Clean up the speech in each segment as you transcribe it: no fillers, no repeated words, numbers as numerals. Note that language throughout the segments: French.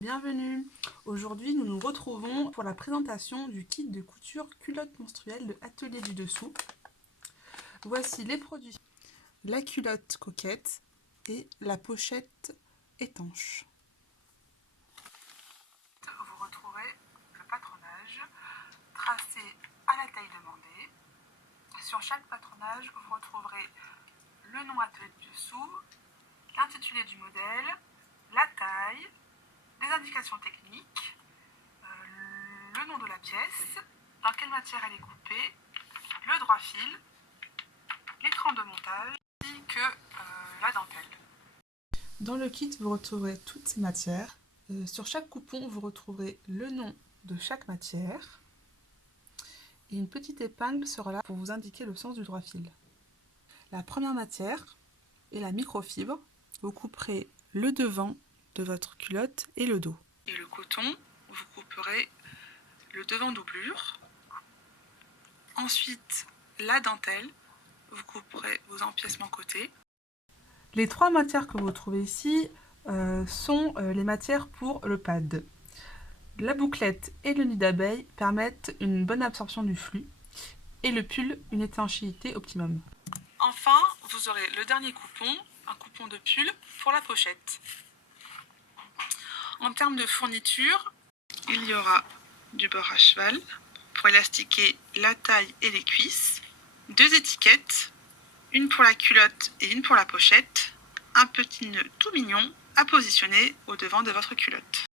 Bienvenue! Aujourd'hui, nous nous retrouvons pour la présentation du kit de couture culotte menstruelle de Atelier du Dessous. Voici les produits. La culotte coquette et la pochette étanche. Vous retrouverez le patronage tracé à la taille demandée. Sur chaque patronage, vous retrouverez le nom Atelier du Dessous, l'intitulé du modèle, la taille, des indications techniques, le nom de la pièce, dans quelle matière elle est coupée, le droit fil, l'écran de montage, ainsi que la dentelle. Dans le kit, vous retrouverez toutes ces matières. Sur chaque coupon, vous retrouverez le nom de chaque matière. Et une petite épingle sera là pour vous indiquer le sens du droit fil. La première matière est la microfibre. Vous couperez le devant de votre culotte et le dos. Et le coton, vous couperez le devant doublure. Ensuite, la dentelle, vous couperez vos empiècements côtés. Les trois matières que vous trouvez ici sont les matières pour le pad. La bouclette et le nid d'abeille permettent une bonne absorption du flux et le pull une étanchéité optimum. Enfin, vous aurez le dernier coupon, un coupon de pull pour la pochette. En termes de fourniture, il y aura du beurre à cheval pour élastiquer la taille et les cuisses, 2 étiquettes, une pour la culotte et une pour la pochette, un petit nœud tout mignon à positionner au devant de votre culotte.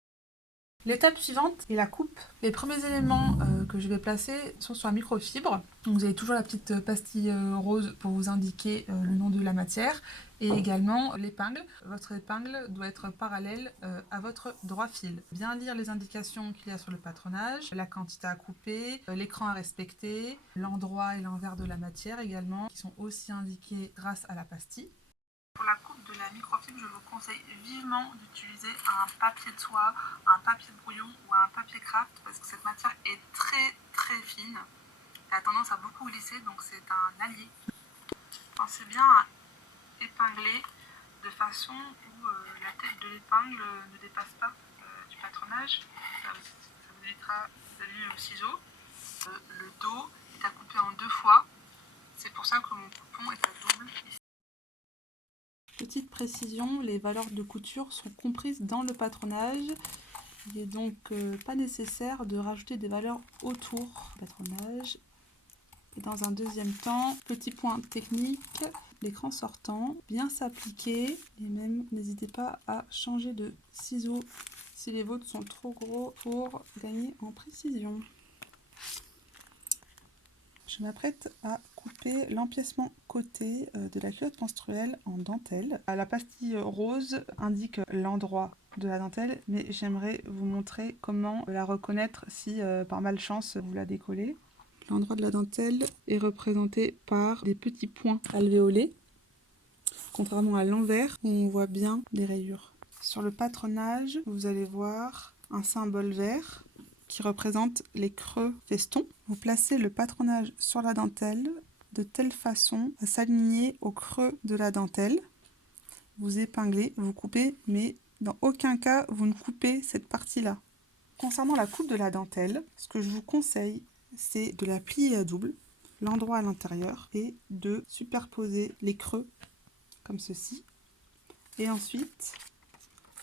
L'étape suivante est la coupe. Les premiers éléments que je vais placer sont sur la microfibre. Donc vous avez toujours la petite pastille rose pour vous indiquer le nom de la matière et également l'épingle. Votre épingle doit être parallèle à votre droit fil. Bien lire les indications qu'il y a sur le patronage, la quantité à couper, l'écran à respecter, l'endroit et l'envers de la matière également qui sont aussi indiqués grâce à la pastille. Pour la coupe de la microfibre, je vous conseille vivement d'utiliser un papier de soie, un papier de brouillon ou un papier craft parce que cette matière est très fine. Elle a tendance à beaucoup glisser, donc c'est un allié. Pensez bien à épingler de façon où la tête de l'épingle ne dépasse pas du patronage. Ça vous évitera d'allumer au ciseau. Le dos est à couper en 2 fois. C'est pour ça que mon coupon est à double ici. Petite précision, les valeurs de couture sont comprises dans le patronage. Il n'est donc pas nécessaire de rajouter des valeurs autour du patronage. Et dans un deuxième temps, petit point technique, l'écran sortant, bien s'appliquer. Et même, n'hésitez pas à changer de ciseaux si les vôtres sont trop gros pour gagner en précision. Je m'apprête à couper l'empiècement côté de la culotte menstruelle en dentelle. La pastille rose indique l'endroit de la dentelle, mais j'aimerais vous montrer comment la reconnaître si par malchance vous la décollez. L'endroit de la dentelle est représenté par des petits points alvéolés, contrairement à l'envers où on voit bien des rayures. Sur le patronage, vous allez voir un symbole vert qui représente les creux festons. Vous placez le patronage sur la dentelle de telle façon à s'aligner au creux de la dentelle. Vous épinglez, vous coupez, mais dans aucun cas vous ne coupez cette partie-là. Concernant la coupe de la dentelle, ce que je vous conseille, c'est de la plier à double, l'endroit à l'intérieur, et de superposer les creux comme ceci. Et ensuite,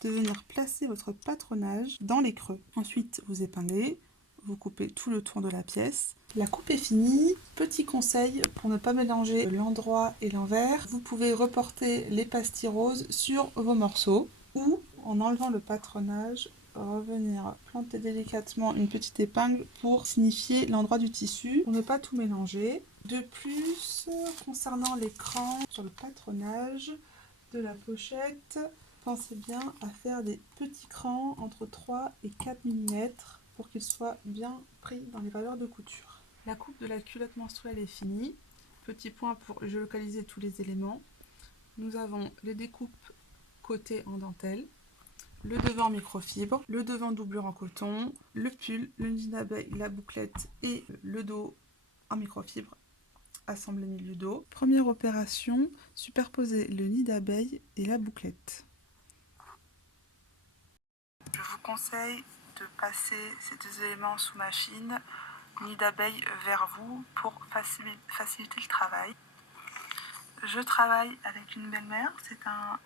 de venir placer votre patronage dans les creux. Ensuite, vous épinglez, vous coupez tout le tour de la pièce. La coupe est finie. Petit conseil pour ne pas mélanger l'endroit et l'envers, vous pouvez reporter les pastilles roses sur vos morceaux ou, en enlevant le patronage, revenir planter délicatement une petite épingle pour signifier l'endroit du tissu, pour ne pas tout mélanger. De plus, concernant l'écran sur le patronage de la pochette, pensez bien à faire des petits crans entre 3 et 4 mm pour qu'ils soient bien pris dans les valeurs de couture. La coupe de la culotte menstruelle est finie. Petit point pour géolocaliser tous les éléments. Nous avons les découpes côté en dentelle, le devant en microfibre, le devant doublure en coton, le pull, le nid d'abeille, la bouclette et le dos en microfibre assemblé milieu dos. Première opération, superposer le nid d'abeille et la bouclette. Je vous conseille de passer ces deux éléments sous machine nid d'abeille vers vous pour faciliter le travail. Je travaille avec une belle-mère, c'est un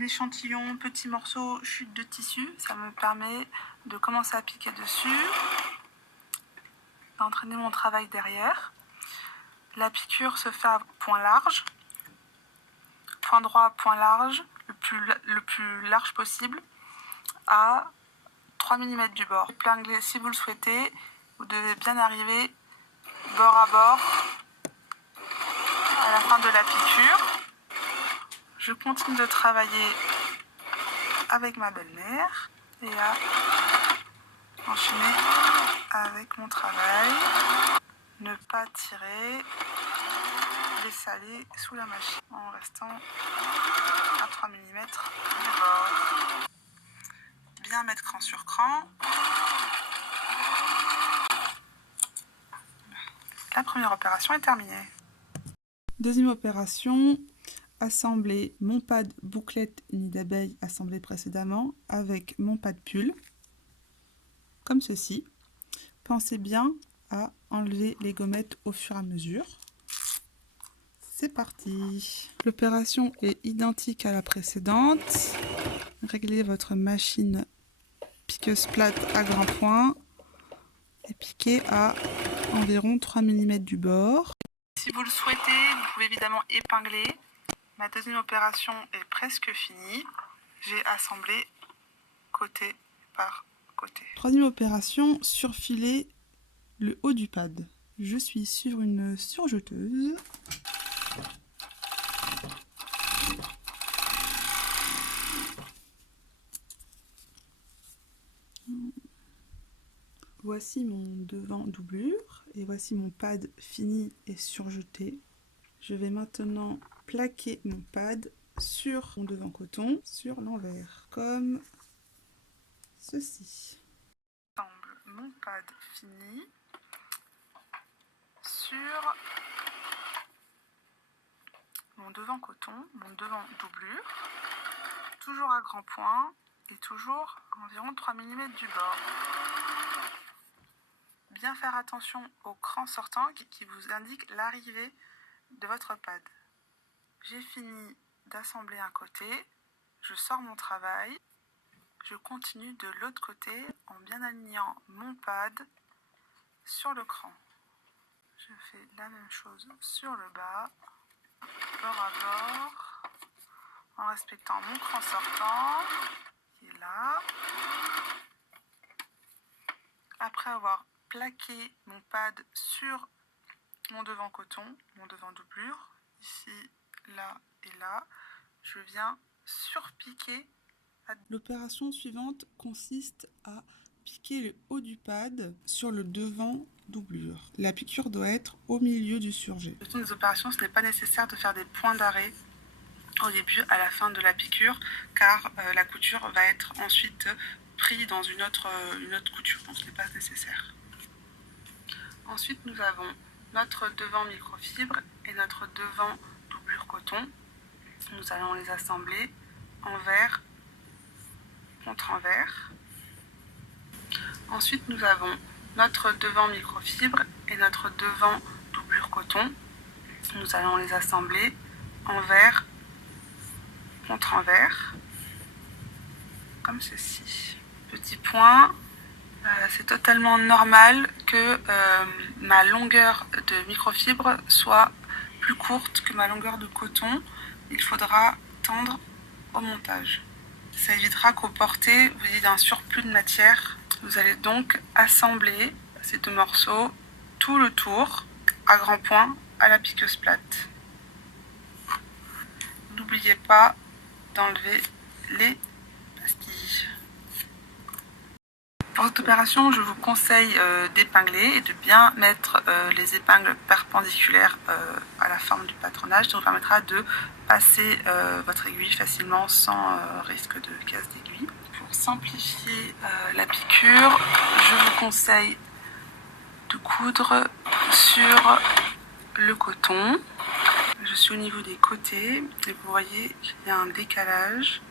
échantillon, petit morceau, chute de tissu. Ça me permet de commencer à piquer dessus, d'entraîner mon travail derrière. La piqûre se fait à point large, point droit, point large, le plus large possible, à 3 mm du bord. Épingler si vous le souhaitez, vous devez bien arriver bord à bord à la fin de la piqûre. Je continue de travailler avec ma belle-mère et à enchaîner avec mon travail. Ne pas tirer, laisser aller sous la machine en restant à 3 mm du bord. Bien mettre cran sur cran. La première opération est terminée. Deuxième opération, assembler mon pad bouclette nid d'abeille assemblé précédemment avec mon pad pull, comme ceci. Pensez bien à enlever les gommettes au fur et à mesure. C'est parti. L'opération est identique à la précédente. Réglez votre machine piqueuse plate à grand point et piquez à environ 3 mm du bord. Si vous le souhaitez, vous pouvez évidemment épingler. Ma deuxième opération est presque finie. J'ai assemblé côté par côté. Troisième opération, surfiler le haut du pad. Je suis sur une surjeteuse. Voici mon devant doublure et voici mon pad fini et surjeté. Je vais maintenant plaquer mon pad sur mon devant coton, sur l'envers, comme ceci. J'assemble mon pad fini sur mon devant coton, mon devant doublure, toujours à grand point et toujours à environ 3 mm du bord. Bien faire attention au cran sortant qui vous indique l'arrivée de votre pad. J'ai fini d'assembler un côté, je sors mon travail, je continue de l'autre côté en bien alignant mon pad sur le cran. Je fais la même chose sur le bas, bord à bord, en respectant mon cran sortant qui est là. Après avoir plaqué mon pad sur mon devant coton, mon devant doublure, ici, là et là, je viens surpiquer. L'opération suivante consiste à piquer le haut du pad sur le devant doublure. La piqûre doit être au milieu du surjet. Dans les opérations, ce n'est pas nécessaire de faire des points d'arrêt au début, à la fin de la piqûre, car la couture va être ensuite prise dans une autre couture, donc ce n'est pas nécessaire. Ensuite, nous avons notre devant microfibre et notre devant doublure coton. Nous allons les assembler envers contre envers. Ensuite, nous avons notre devant microfibre et notre devant doublure coton. Nous allons les assembler envers contre envers, comme ceci. Petit point, c'est totalement normal que ma longueur de microfibre soit plus courte que ma longueur de coton. Il faudra tendre au montage. Ça évitera qu'au porté, vous ayez un surplus de matière. Vous allez donc assembler ces deux morceaux tout le tour à grand point à la piqueuse plate. N'oubliez pas d'enlever les pastilles. Pour cette opération, je vous conseille d'épingler et de bien mettre les épingles perpendiculaires à la forme du patronage. Ça vous permettra de passer votre aiguille facilement sans risque de casse d'aiguille. Pour simplifier la piqûre, je vous conseille de coudre sur le coton. Je suis au niveau des côtés et vous voyez qu'il y a un décalage.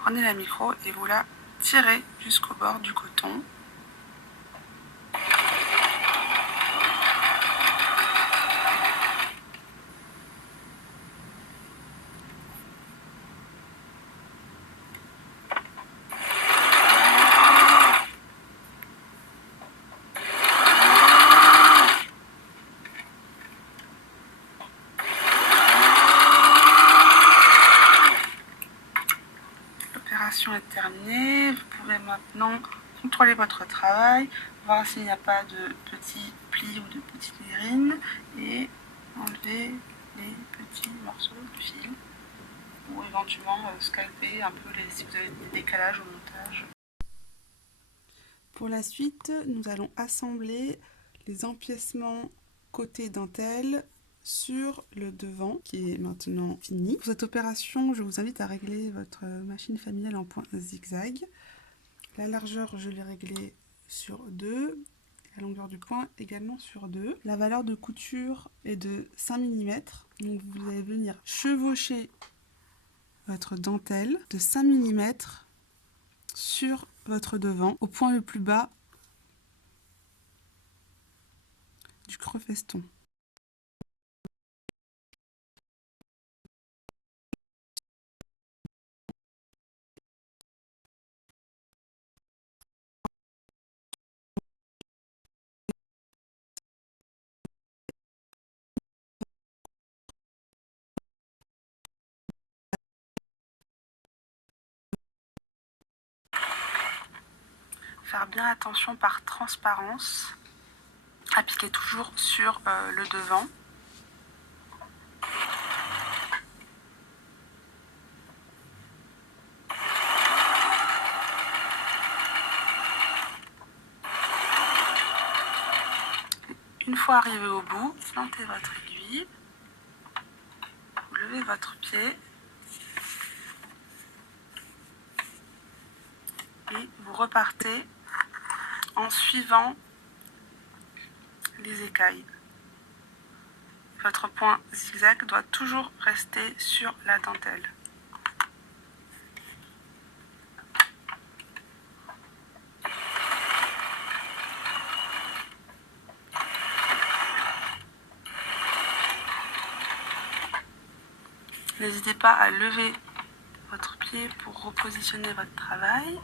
Prenez la micro et vous la tirer jusqu'au bord du coton. L'opération est terminée. Vous pouvez maintenant contrôler votre travail, voir s'il n'y a pas de petits plis ou de petites mérines et enlever les petits morceaux de fil ou éventuellement scalper un peu si vous avez des décalages au montage. Pour la suite, nous allons assembler les empiècements côté dentelle sur le devant qui est maintenant fini. Pour cette opération, je vous invite à régler votre machine familiale en point zigzag. La largeur, je l'ai réglée sur 2. La longueur du point également sur 2. La valeur de couture est de 5 mm. Donc vous allez venir chevaucher votre dentelle de 5 mm sur votre devant au point le plus bas du creux feston. Faire bien attention par transparence, appliquer toujours sur le devant. Une fois arrivé au bout, plantez votre aiguille, vous levez votre pied et vous repartez en suivant les écailles. Votre point zigzag doit toujours rester sur la dentelle. N'hésitez pas à lever votre pied pour repositionner votre travail.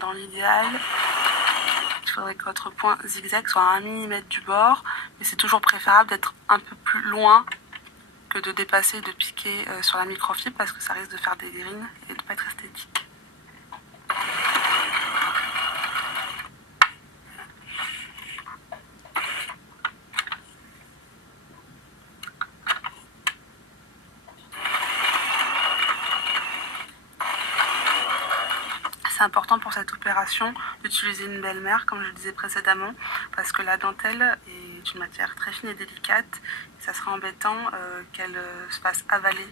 Dans l'idéal, il faudrait que votre point zigzag soit à 1 mm du bord, mais c'est toujours préférable d'être un peu plus loin que de dépasser, de piquer sur la microfibre parce que ça risque de faire des grines et de ne pas être esthétique. C'est important pour cette opération d'utiliser une belle-mère, comme je le disais précédemment, parce que la dentelle est une matière très fine et délicate. Et ça serait embêtant qu'elle se fasse avaler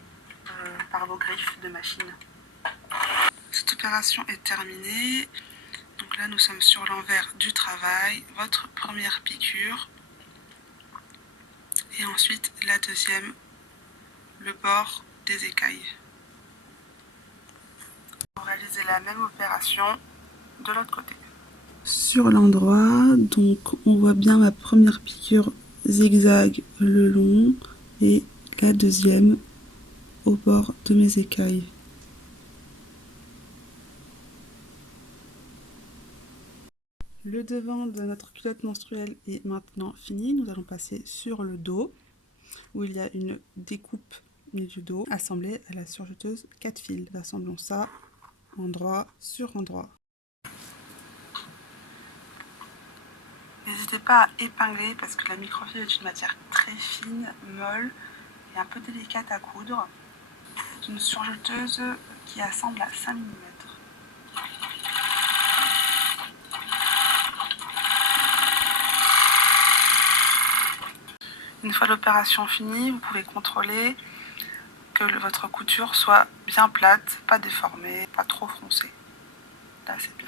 par vos griffes de machine. Cette opération est terminée. Donc là, nous sommes sur l'envers du travail. Votre première piqûre. Et ensuite, la deuxième, le bord des écailles. Pour réaliser la même opération de l'autre côté. Sur l'endroit, donc on voit bien ma première piqûre zigzag le long et la deuxième au bord de mes écailles. Le devant de notre culotte menstruelle est maintenant fini. Nous allons passer sur le dos où il y a une découpe du dos assemblée à la surjeteuse 4 fils. Assemblons ça endroit sur endroit. N'hésitez pas à épingler parce que la microfibre est une matière très fine, molle et un peu délicate à coudre. Une surjeteuse qui assemble à 5 mm. Une fois l'opération finie, vous pouvez contrôler que votre couture soit bien plate, pas déformée, pas trop foncée. Là, c'est bien.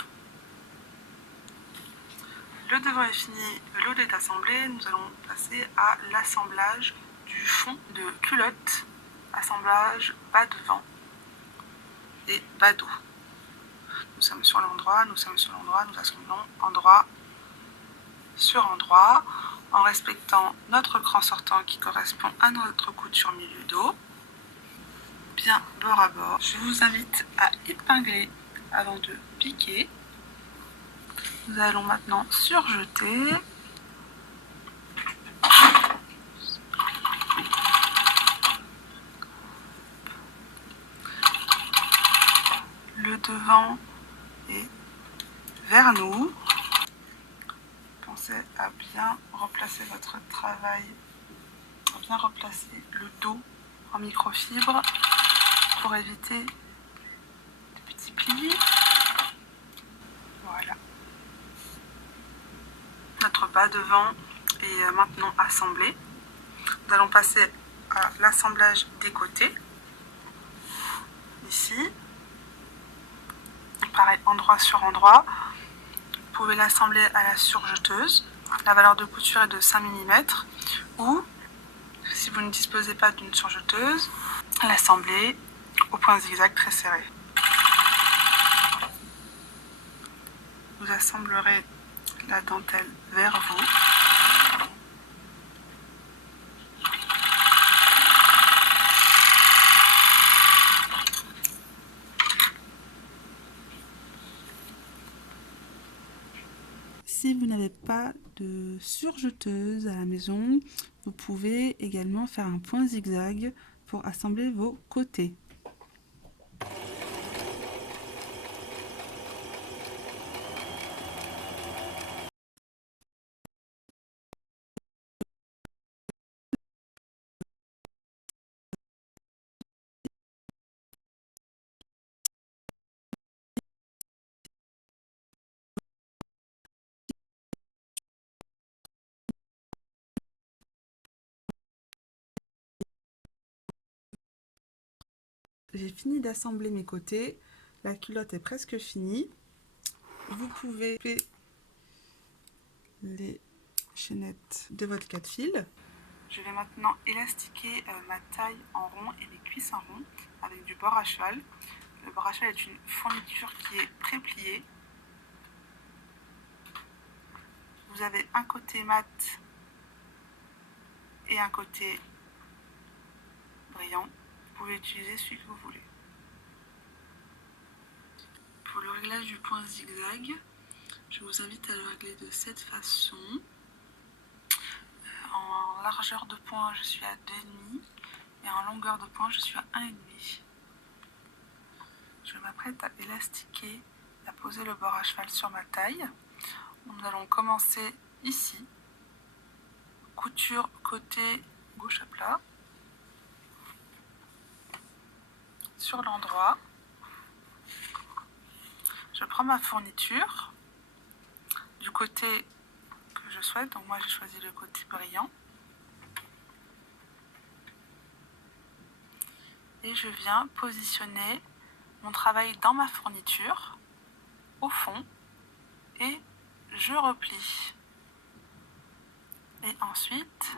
Le devant est fini, le dos est assemblé. Nous allons passer à l'assemblage du fond de culotte. Assemblage bas devant et bas dos. Nous sommes sur l'endroit, nous assemblons endroit sur endroit en respectant notre cran sortant qui correspond à notre couture milieu dos. Bien bord à bord. Je vous invite à épingler avant de piquer. Nous allons maintenant surjeter. Le devant est vers nous. Pensez à bien replacer votre travail, à bien replacer le dos en microfibre pour éviter de petits plis. Voilà. Notre bas devant est maintenant assemblé. Nous allons passer à l'assemblage des côtés. Ici. Pareil, endroit sur endroit. Vous pouvez l'assembler à la surjeteuse. La valeur de couture est de 5 mm. Ou, si vous ne disposez pas d'une surjeteuse, l'assembler au point zigzag très serré. Vous assemblerez la dentelle vers vous. Si vous n'avez pas de surjeteuse à la maison, vous pouvez également faire un point zigzag pour assembler vos côtés. J'ai fini d'assembler mes côtés, la culotte est presque finie. Vous pouvez couper les chaînettes de votre 4 fils. Je vais maintenant élastiquer ma taille en rond et mes cuisses en rond avec du bord à cheval. Le bord à cheval est une fourniture qui est pré-pliée. Vous avez un côté mat et un côté brillant. Vous pouvez utiliser celui que vous voulez. Pour le réglage du point zigzag, je vous invite à le régler de cette façon. En largeur de point, je suis à 2,5 et en longueur de point, je suis à 1,5. Je m'apprête à élastiquer et à poser le bord à cheval sur ma taille. Nous allons commencer ici. Couture côté gauche à plat. Sur l'endroit. Je prends ma fourniture du côté que je souhaite. Donc moi j'ai choisi le côté brillant. Et je viens positionner mon travail dans ma fourniture, au fond, et je replie. Et ensuite,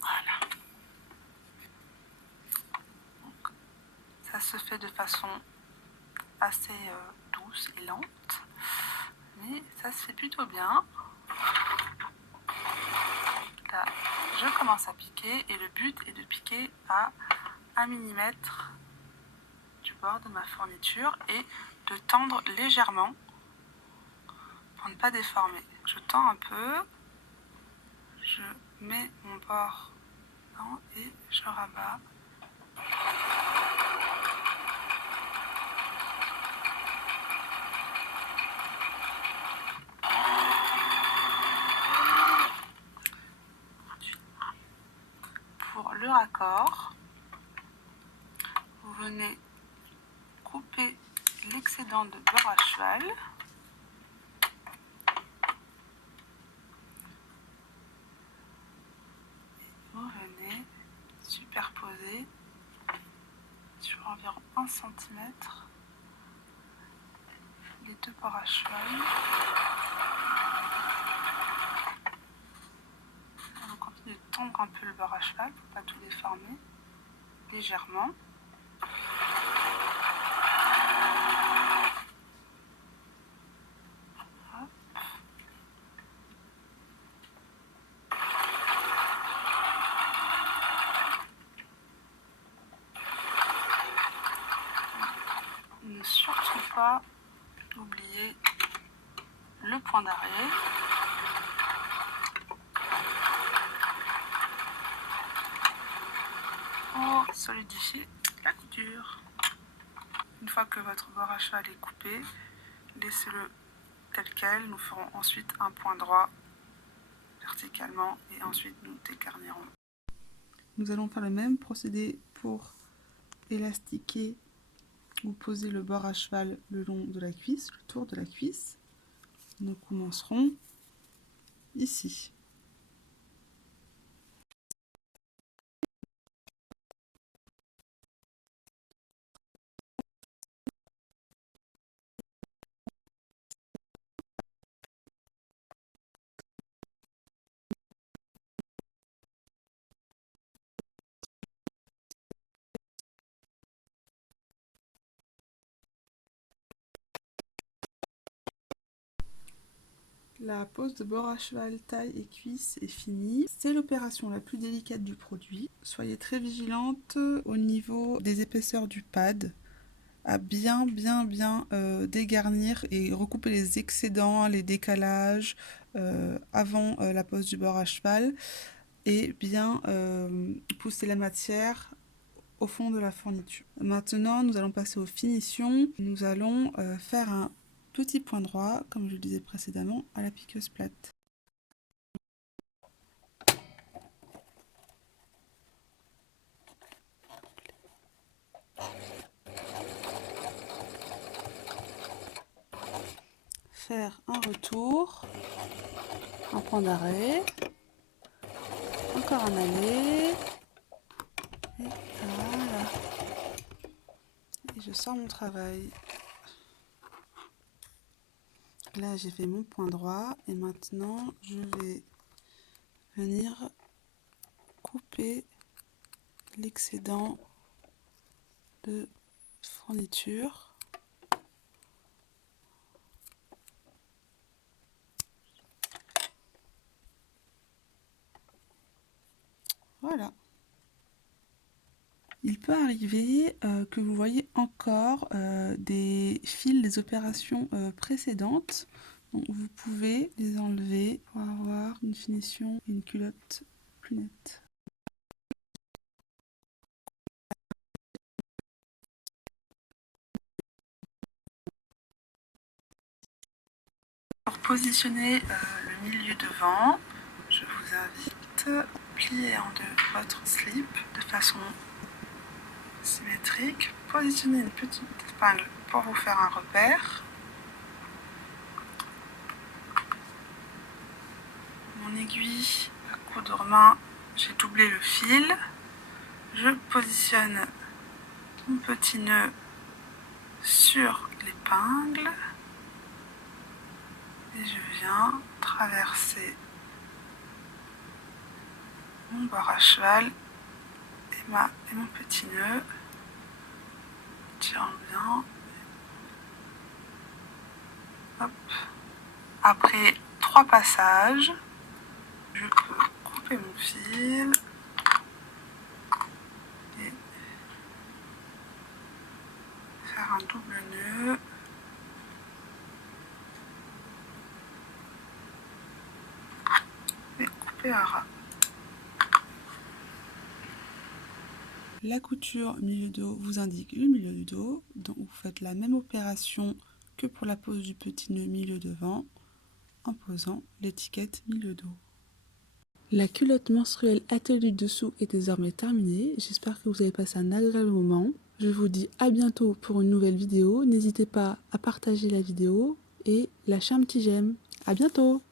voilà. Donc, ça se fait de façon assez douce et lente, mais ça se fait plutôt bien. Là, je commence à piquer et le but est de piquer à 1 mm du bord de ma fourniture et de tendre légèrement pour ne pas déformer. Je tends un peu, je mets mon bord dedans et je rabats. Pour le raccord, venez couper l'excédent de beurre à cheval. Vous venez superposer sur environ 1 cm les deux beurres à cheval. On continue de tendre un peu le beurre à cheval pour ne pas tout déformer, légèrement. Ne surtout pas oublier le point d'arrêt. Pour solidifier la couture. Une fois que votre beurre à cheval est coupé, laissez-le tel quel. Nous ferons ensuite un point droit verticalement et ensuite nous dégarnirons. Nous allons faire le même procédé pour élastiquer ou poser le beurre à cheval le long de la cuisse, le tour de la cuisse. Nous commencerons ici. La pose de beurre à cheval, taille et cuisse est finie. C'est l'opération la plus délicate du produit. Soyez très vigilante au niveau des épaisseurs du pad, à bien dégarnir et recouper les excédents, les décalages avant la pose du beurre à cheval et bien pousser la matière au fond de la fourniture. Maintenant, nous allons passer aux finitions. Nous allons faire un petit point droit, comme je le disais précédemment, à la piqueuse plate. Faire un retour, un point d'arrêt, encore un aller, et voilà. Et je sors mon travail. Là, j'ai fait mon point droit et maintenant, je vais venir couper l'excédent de fourniture. Voilà. Il peut arriver que vous voyez encore des fils des opérations précédentes. Donc, vous pouvez les enlever pour avoir une finition et une culotte plus nette. Pour positionner le milieu devant, je vous invite à plier en deux votre slip de façon symétrique. Positionnez une petite épingle pour vous faire un repère. Mon aiguille à coudre main, j'ai doublé le fil. Je positionne mon petit nœud sur l'épingle et je viens traverser mon beurre à cheval et mon petit nœud. Tiens bien. Hop. Après 3 passages, je peux couper mon fil et faire un double nœud. Et couper un ras. La couture milieu dos vous indique le milieu du dos, donc vous faites la même opération que pour la pose du petit nœud milieu devant en posant l'étiquette milieu dos. La culotte menstruelle atelier du dessous est désormais terminée. J'espère que vous avez passé un agréable moment. Je vous dis à bientôt pour une nouvelle vidéo. N'hésitez pas à partager la vidéo et lâcher un petit j'aime. À bientôt!